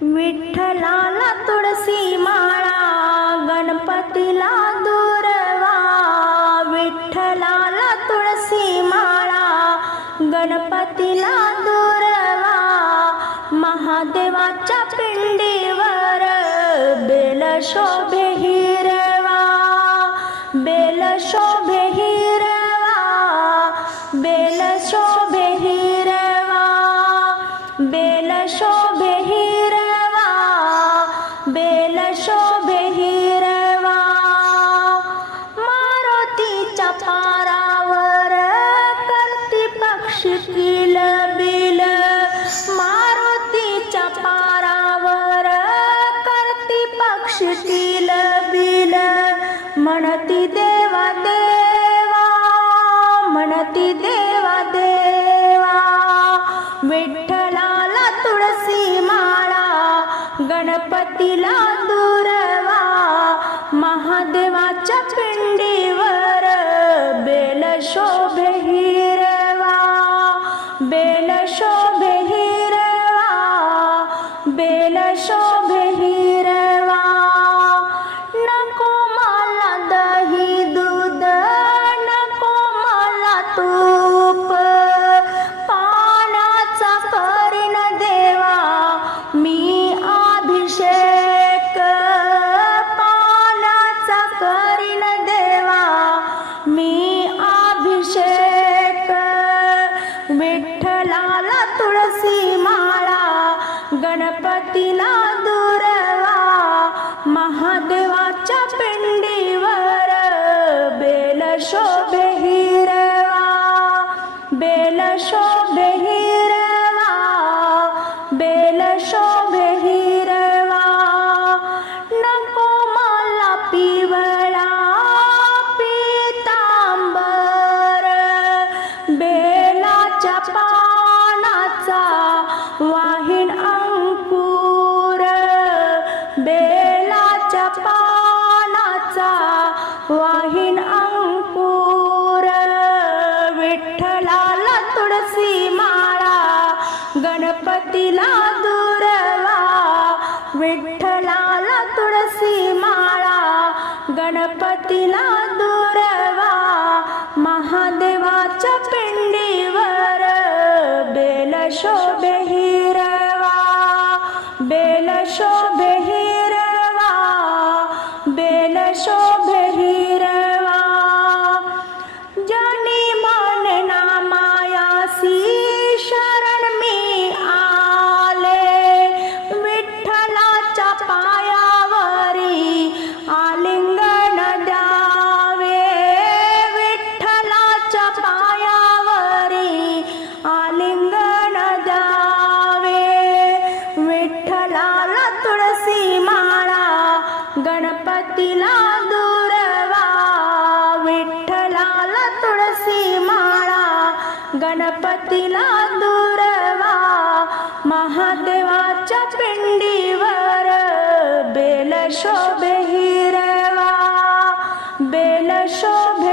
विठ्ठलाला तुळसी माळा गणपतीला दुर्वा. विठ्ठलाला तुळसी माळा गणपतीला दुर्वा. महादेवाच्या पिंडीवर बेल शोभे हिरवा. बेल शोभे हिरवा बेल शोभे हिरवा. बेल शोभे म्हणती देवा देवा म्हणती देवा देवा. विठ्ठलाला तुळसी माळा गणपतीला दुर्वा महादेवाच्या पिंड तूप पाण्याचा करीन देवा मी अभिषेक. पाण्याचा करीन देवा मी अभिषेक. विठ्ठलाला तुळसी माळा गणपतीला दुर्वा महादेवाच्या पिंडीवर बेल शोभे गणपतीला दुर्वा विठ्ठलाला तुळसी माळा. गणपतीला दुर्वा महादेवाच्या पिंडीवर बेल शोभे हिरवा. बेल शोभे हिरवा बेल शोभे झाडाला तुळसी माळा गणपतीला दुर्वा विठ्ठलाल तुळसी माळा गणपतीला दुर्वा महादेवाच्या पिंडीवर बेल शोभे हिरवा बेल शोभे